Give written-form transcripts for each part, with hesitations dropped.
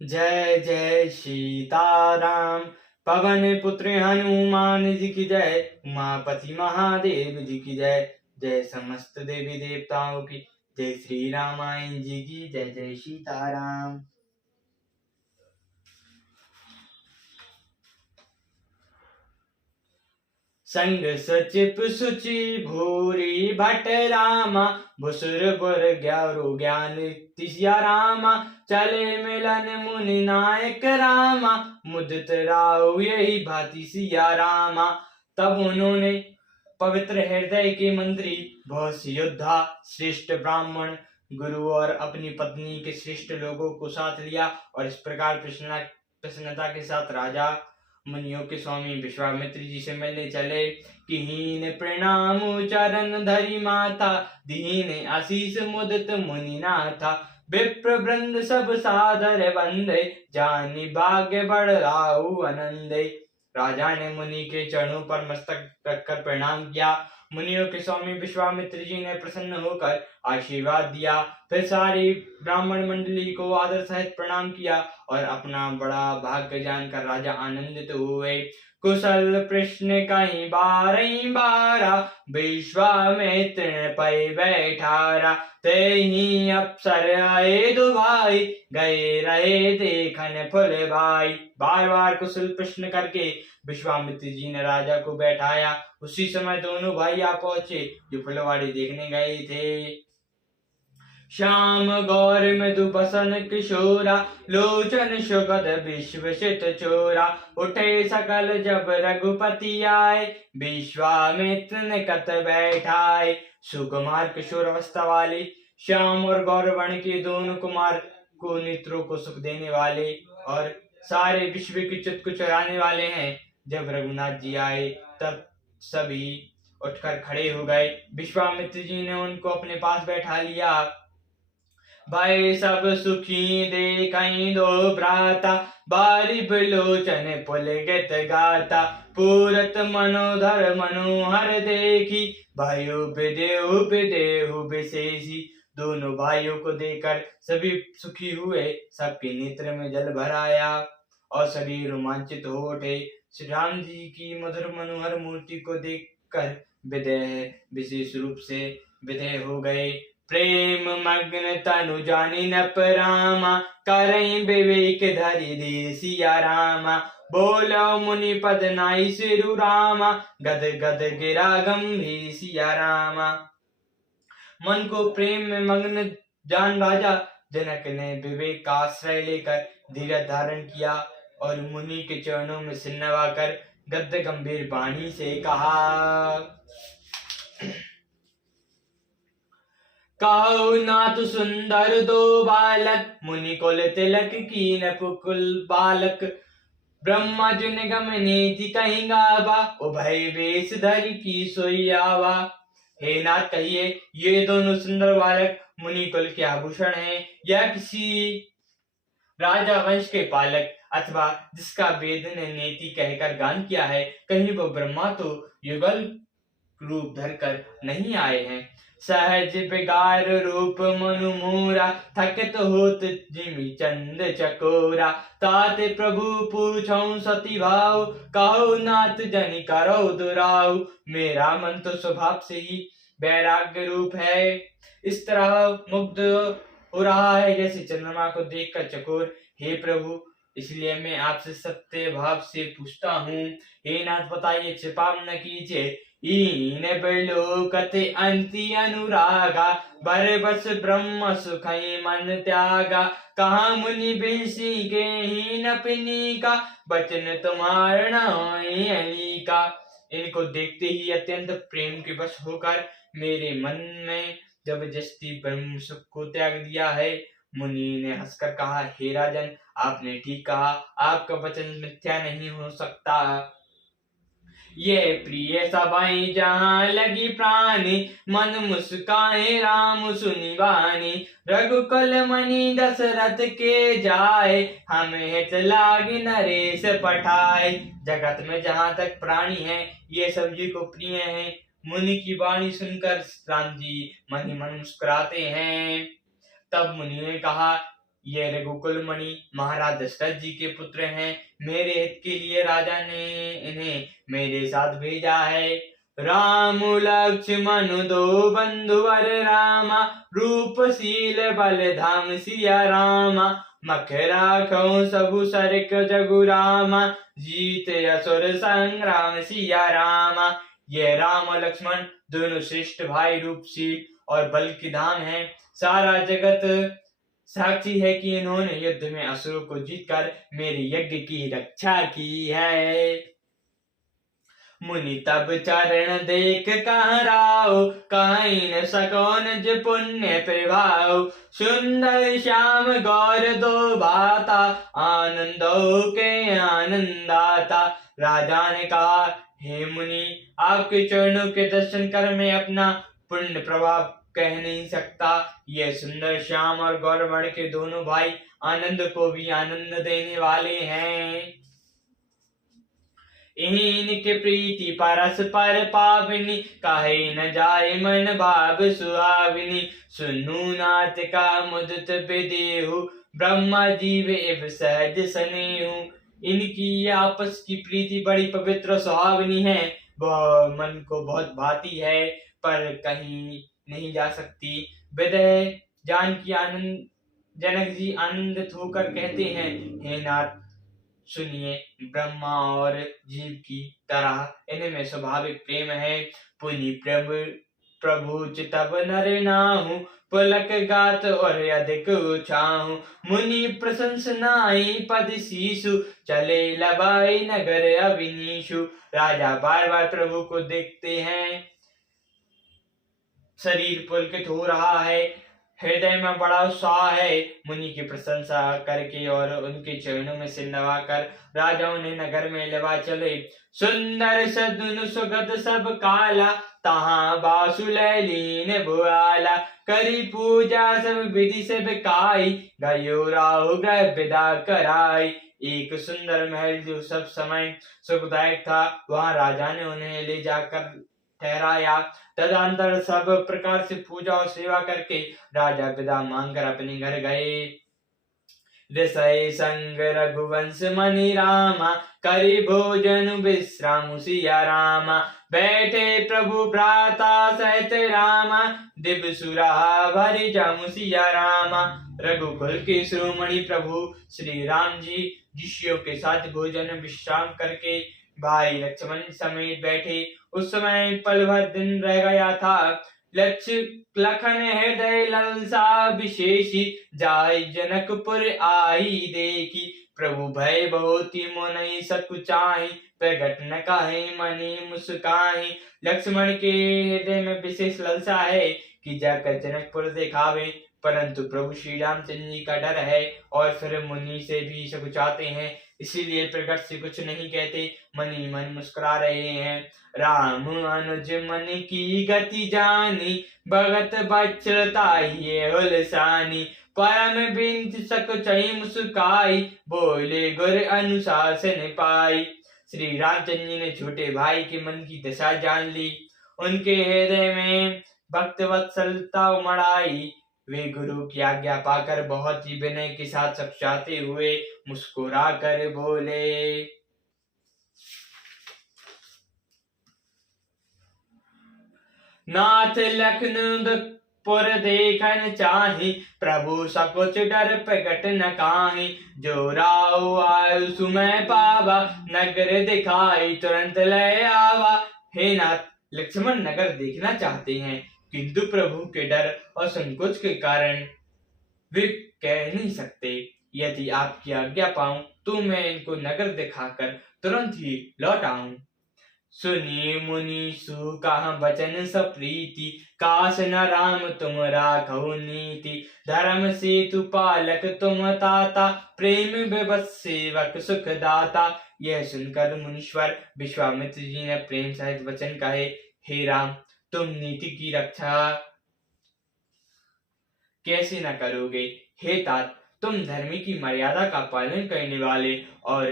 जय जय सीताराम। पवन पुत्र हनुमान जी की जय। उमापति महादेव जी की जय। जय समस्त देवी देवताओं की जय। श्री रामायण जी की जय। जय सीताराम। संग सचिप सुचि भूरी भट रामा। भुसुर बुर ग्यारु ज्ञान तिसिया रामा। चले मिलन मुनि नायक रामा। मुदित राव यही भांति सिया रामा। तब उन्होंने पवित्र हृदय के मंत्री, बहुत सी योद्धा, श्रेष्ठ ब्राह्मण, गुरु और अपनी पत्नी के श्रेष्ठ लोगों को साथ लिया और इस प्रकार प्रसन्नता के साथ राजा मुनियों के स्वामी विश्वामित्र जी से मिलने चले कि हीन प्रणाम चरण धरी माता। दीन आशीष मुदित मुनि नाथा। विप्र वृंद सब सादर वंदे। जानि भाग्य बढ़ाऊ आनंदे। राजा ने मुनि के चरणों पर मस्तक रखकर प्रणाम किया। मुनियों के स्वामी विश्वामित्र जी ने प्रसन्न होकर आशीर्वाद दिया। फिर सारी ब्राह्मण मंडली को आदर सहित प्रणाम किया और अपना बड़ा भाग्य जानकर राजा आनंदित हुए। कुशल प्रश्न कहीं बारही बारा। विश्वामित्र पै बैठारा। ते ही अप्सर आए दो भाई। गए रहे देखन फुल भाई। बार बार कुशल प्रश्न करके विश्वामित्र जी ने राजा को बैठाया। उसी समय दोनों भाई आ पहुंचे जो फुलवाड़ी देखने गए थे। श्याम गौर मधु बसन किशोरा। लोचन सुगध विश्वसित चोरा। उठे सकल जब रघुपति आए। विश्वामित्र ने कत बैठाए। सुकुमार किशोर अवस्था वाले श्याम और गौर वर्ण के दोनों कुमार को नेत्रों को सुख देने वाले और सारे विश्व की चित्त को चुराने वाले हैं। जब रघुनाथ जी आए तब सभी उठकर खड़े हो गए। विश्वामित्र जी ने उनको अपने पास बैठा लिया। भाई सब सुखी देखई दो भ्राता। बारी बिलोचन पुलकित गाता। पूरत मनोधर मनोहर देखी। भाइयों विदेहु विदेहु विशेषी। दोनों भाइयों को देखकर सभी सुखी हुए। सबके नेत्र में जल भर आया और सभी रोमांचित हो उठे। श्री राम जी की मधुर मनोहर मूर्ति को देखकर विदेह विशेष रूप से विदेह हो गए। प्रेम मग्न तनु जानी नप रामा। करई विवेक धरि धीर सिया रामा। बोलो मुनि पद नाई सिरु रामा। गद गद गिरा गंभीर सिया रामा। मन को प्रेम में मग्न जान राजा जनक ने विवेक का आश्रय लेकर धीरज धारण किया और मुनि के चरणों में सिर नवाकर गद्य गंभीर वाणी से कहा। कहो नाथ सुंदर दो बालक। मुनि कुल तिलक कीन पुकुल बालक। ब्रह्मा जो निगम नीति कहीं गावा। उभय वेश धरि की सोई आवा। हे नाथ कहिए, ये दोनों सुंदर बालक मुनि कुल के आभूषण हैं या किसी राजा वंश के पालक अथवा जिसका वेद ने नीति कहकर गान किया है। कहीं वो ब्रह्मा तो युगल रूप धरकर नहीं आए हैं। सहज विकार रूप मनु मोरा। थकित होत जिमि चंद चकोरा। तात प्रभु पूछऊं सती भाव। कहो नाथ जनि करो दुराव। मेरा मन तो स्वभाव से ही वैराग्य रूप है। इस तरह मुग्ध हो रहा है जैसे चंद्रमा को देखकर चकोर। हे प्रभु, इसलिए मैं आपसे सत्य भाव से पूछता हूँ। हे नाथ बताइए, छिपा न कीजिए। ईन बिलोकते अंति अनुरागा। बर बस ब्रह्म सुखई मन त्यागा। कहा मुनि बेसी के हीन पिनी का। बचन तुम्हार न होई अलीका। इनको देखते ही अत्यंत प्रेम के वश होकर मेरे मन में जबरदस्ती ब्रह्म सुख को त्याग दिया है। मुनि ने हंसकर कहा, हे राजन, आपने ठीक कहा। आपका वचन मिथ्या नहीं हो सकता। ये प्रिय सभाई जहाँ लगी प्राणी। मन मुस्काए राम सुनि वाणी। रघुकुल मणि दशरथ के जाए। हमें हित लागे नरेश पठाए। जगत में जहाँ तक प्राणी हैं ये सभी को प्रिय हैं। मुनि की वाणी सुनकर राम जी मन ही मन मुस्कुराते हैं। तब मुनि ने कहा, ये रघुकुल मणि महाराज दशरथ जी के पुत्र हैं। मेरे हित के लिए राजा ने इन्हें मेरे साथ भेजा है। राम लक्ष्मण दो बंधुवर रामा, रूपशील बल धाम सिया रामा। मखरा खो सबु सरक जगु रामा, जीत असुर संग्राम सिया रामा। ये राम और लक्ष्मण दोनों श्रेष्ठ भाई रूपशील और बल की धाम है। सारा जगत साक्षी है कि इन्होंने युद्ध में असुरों को जीतकर मेरे यज्ञ की रक्षा की है। मुनि तब चरण देख कह राव, कहीं न सको निज पुण्य प्रभाव। सुंदर श्याम गौर दो भाता, आनंदो के आनंदाता। राजा ने कहा, हे मुनि, आपके चरणों के दर्शन कर मैं अपना पुण्य प्रभाव कह नहीं सकता। ये सुंदर श्याम और गौरवर्ण के दोनों भाई आनंद को भी आनंद देने वाले हैं। इनके प्रीति परस पर पावनी, काहे न जाए मन भाव सुहाविनी। सुनु नाथ का मुदित विदेहु, ब्रह्मा जीव एव सहज स्नेहु। इनकी आपस की प्रीति बड़ी पवित्र सुहावनी है, वह मन को बहुत भाती है पर कहीं नहीं जा सकती। विदय जानकी आनंद जनक जी आनंदित होकर कहते हैं, हे नाथ सुनिए, ब्रह्मा और जीव की तरह इनमें स्वाभाविक प्रेम है। पुनि प्रभु चितव नर नाहु, पुलक गात और अधिक उछाहु। मुनि प्रशंसनाई पद शीशु, चले लबाई नगर अविनीशु। राजा बार बार प्रभु को देखते हैं, शरीर पुलकित हो रहा है, हृदय में बड़ा उत्साह है। मुनि की प्रशंसा करके और उनके चरणों में सिर नवाकर राजा उन्हें नगर में लेवा चले। सुंदर सदन सुगत सब काला, तहाँ बासुलैलीन भुआला। करी पूजा सब विधि से बिकाई, गयो राहु ग्रह विदा कराई। एक सुंदर महल जो सब समय सुखदायक था, वहां राजा ने उन्हें ले जाकर ठहराया। तदंतर सब प्रकार से पूजा और सेवा करके राजा विदा मांगकर अपने घर गए। ऋषय संग रघुवंश मणि रामा, करी भोजन विश्राम सिया रामा। बैठे प्रभु भ्राता सहित रामा, दिव्य सुराहा भरि जामु सिया रामा। रघुकुल के शिरोमणि प्रभु श्री राम जी ऋषियों के साथ भोजन विश्राम करके भाई लक्ष्मण समेत बैठे। उस समय पल भर दिन रह गया था। लखन हृदय ललसा विशेषी, जाय जनकपुर आई देखी। प्रभु भय बहुत मोनहि सकुचाहि, प्रगट न काहे मनि मुस्काहि। लक्ष्मण के हृदय में विशेष ललसा है कि जाकर जनकपुर दिखावे, परंतु प्रभु श्री रामचंद्र जी का डर है और फिर मुनि से भी सकुचाते हैं, इसीलिए प्रकट से कुछ नहीं कहते, मन ही मन मुस्कुरा रहे हैं। राम अनुज मन की गति जानी, भगत बचलता ये हुलसानी। परम बिंच सकुचई मुस्काई, बोले गुर अनुशासन पाई। श्री रामचंद्र जी ने छोटे भाई के मन की दशा जान ली, उनके हृदय में भक्त वत्सलता उमड़ आई। वे गुरु की आज्ञा पाकर बहुत ही विनय के साथ सकुचाते हुए मुस्कुरा कर बोले, नाथ लखनपुर देखन चाहि, प्रभु सकुच डर प्रगट न काहि। जो राव आयु सुमय पावा, नगर दिखाई तुरंत ले आवा। हे नाथ, लक्ष्मण नगर देखना चाहते हैं, किंतु प्रभु के डर और संकोच के कारण वे कह नहीं सकते। यदि आपकी आज्ञा पाऊं तो मैं इनको नगर दिखाकर तुरंत ही लौट आऊं। सुनिए मुनि सु कहा वचन सप्रीति, काश न राम तुम राखो नीति। धर्म सेतु पालक तुम ताता, प्रेम विवश सेवक सुख दाता। यह सुनकर मुनीश्वर विश्वामित्र जी ने प्रेम सहित वचन कहे, हे राम, तुम नीति की रक्षा कैसे न करोगे। हे तात, तुम धर्म की मर्यादा का पालन करने वाले और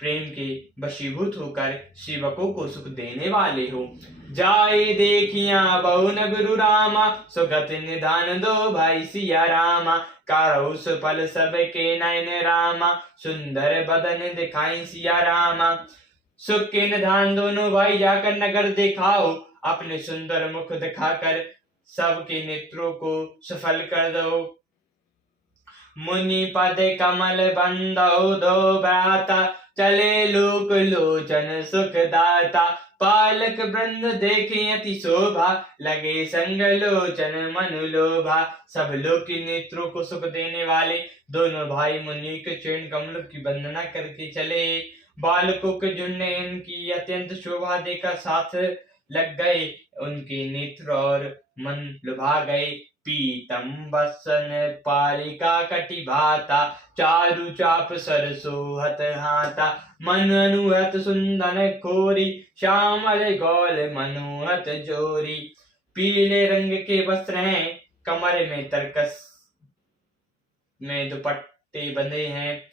प्रेम के वशीभूत होकर सेवकों को सुख देने वाले हो। जाए देखिया बहु न गुरु रामा, सुगत निधान दो भाई सिया रामा। करौ सुफल सबके नयन रामा, सुंदर बदन दिखाई सिया रामा। सुख के निधान दोनों भाई जाकर नगर दिखाओ, अपने सुंदर मुख दिखाकर सबके नेत्रों को सफल कर दो। मुनि पद कमल बंदौ दो भ्राता, चले लोक लोचन सुखदाता। पालक वृंद देखे अति शोभा, लगे संग लोचन मनु लोभा। सब लोग के नेत्रों को सुख देने वाले दोनों भाई मुनि के चरण कमल की वंदना करके चले। बालकों के झुंड ने इनकी अत्यंत शोभा देखकर साथ लग गए, उनके नेत्र और मन लुभा गए। पीतम बसन पालिका कटि भाता, चारु चाप सरसोहत हाता। मन अनुहत सुंदन खोरी, श्यामल गौल मनोहत जोरी। पीले रंग के वस्त्र हैं, कमर में तरकस में दुपट्टे बंधे हैं,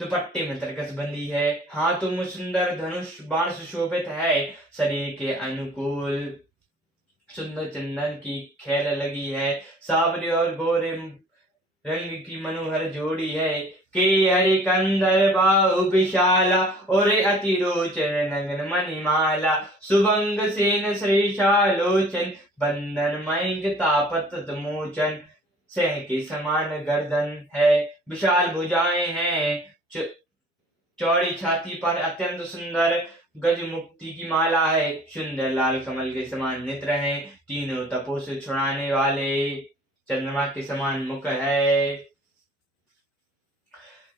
दुपट्टे में तरकस बंधी है। हाथों में सुंदर धनुष बाण सुशोभित है, शरीर के अनुकूल सुंदर चंदन की खेल लगी है। सावरे और गोरे रंग की मनोहर जोड़ी है। के हरि कंदर बाहु विशाला, और अति रोचन नगन मणिमाला। सुभंग सेन श्रेषालोचन, बंधन मयंक तापत मोचन। सह के समान गर्दन है, विशाल भुजाएं हैं। चौड़ी छाती पर अत्यंत सुंदर गज मुक्ति की माला है। सुंदर लाल कमल के समान नेत्र हैं। तीनों तपो से छुड़ाने वाले चंद्रमा के समान मुख है।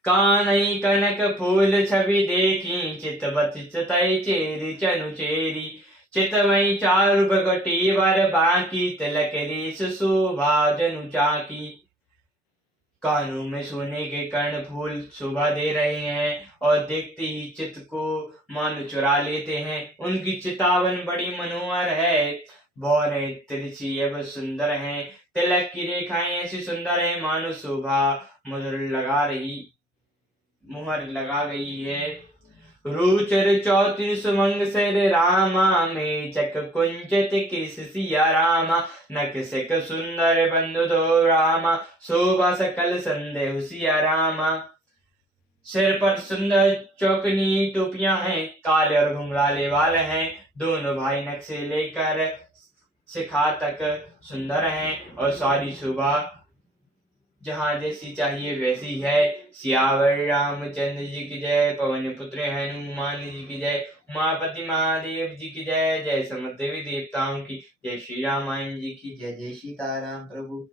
कानई कनक फूल छवि देखी, चितवत चितई चेरी चनु चेरी। चितवई चारु बगटी वर बाकी, तिलक रेश शोभा जनु चाकी। कानों में सोने के कर्ण फूल शोभा दे रहे हैं और देखते ही चित्त को मानो चुरा लेते हैं। उनकी चितावन बड़ी मनोहर है, भौरें तिरछी एवं सुंदर हैं। तिलक की रेखाएं ऐसी सुंदर हैं मानो शोभा मुहर लगा गई है। रूचर चौतिर सुमंग सर रामा, में चक कुंचित किस सिया रामा। नक सिक सुंदर बंधु दो रामा, शोभा सकल संदेह सिया रामा। सिर पर सुंदर चौकनी टोपियां हैं, काले और घुंघराले वाले हैं। दोनों भाई नक से लेकर शिखा तक सुंदर हैं और सारी शोभा जहाँ जैसी चाहिए वैसी है। सियावर रामचंद्र जी की जय, पवन पुत्र हनुमान जी की जय, उमापति महादेव जी की जय, जय समस्त देवी देवताओं की जय, श्री रामायण जी की जय, जय सीताराम प्रभु।